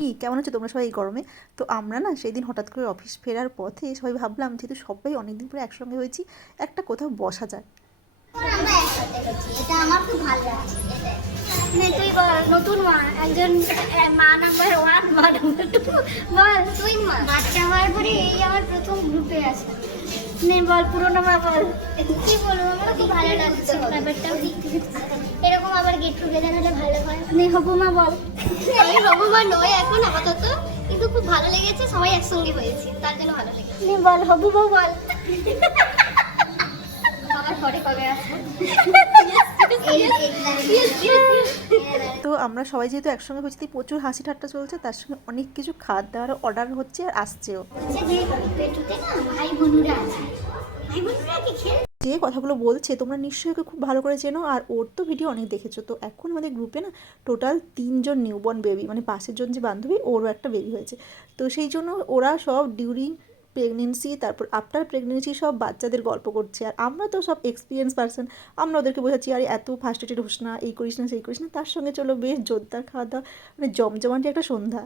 কি কেমন আছো তোমরা সবাই এই গরমে? তো আমরা না সেদিন হঠাৎ করে অফিস ফেরার পথে সবাই ভাবলাম যেহেতু সবাই অনেকদিন পরে একসঙ্গে হয়েছি, একটা কোথাও বসা যাক। আমরা একসাথে করছি, এটা আমার খুব ভালো লাগছে। তুই বল, নতুন মা একজন, মা নাম্বার ওয়ান, মা নাম্বার টু, বল তুই মা। বাচ্চা হওয়ার পরে এই আমার প্রথম গ্রুপে আছে। নে বল, পুরোনো মা বল। কি বলবো, আমার খুব ভালো লাগছে ব্যাপারটা। এরকম আবার গেট টুগেদার হলে ভালো হয়। নে হবু মা বল। আমি হবু মা নয় এখন আপাতত, কিন্তু খুব ভালো লেগেছে, সবাই একসঙ্গে হয়েছে তার জন্য ভালো লেগেছে। নে বল হবু বউ বল। আমার পরে কবে আসবে? তো আমরা সবাই যেহেতু একসঙ্গে হয়েছি তাই প্রচুর হাসি ঠাট্টা চলছে, তার সঙ্গে অনেক কিছু খাওয়ার দাওয়ার অর্ডার হচ্ছে আর আসছেও। ভাই বোনুরা আছে, ভাই বোনুরা কি খেলে যে কথাগুলো বলছে তোমরা নিশ্চয়ই ওকে খুব ভালো করে চেনো, আর ওর তো ভিডিও অনেক দেখেছো। তো এখন আমাদের গ্রুপে না টোটাল 3জন নিউবর্ন বেবি, মানে পাশের জন যে বান্ধবী ওরও একটা বেবি হয়েছে। তো সেই জন্য ওরা সব ডিউরিং প্রেগনেন্সি তারপর আফটার প্রেগনেন্সি সব বাচ্চাদের গল্প করছে, আর আমরা তো সব এক্সপিরিয়েন্স পারসন, আমরা ওদেরকে বোঝাচ্ছি আরে এত ফার্স্টেটেড হোস না, এই করিস না সেই করিস না। তার সঙ্গে চলো বেশ জোরদার খাওয়া দাওয়া, মানে জমজমাটি একটা সন্ধ্যা।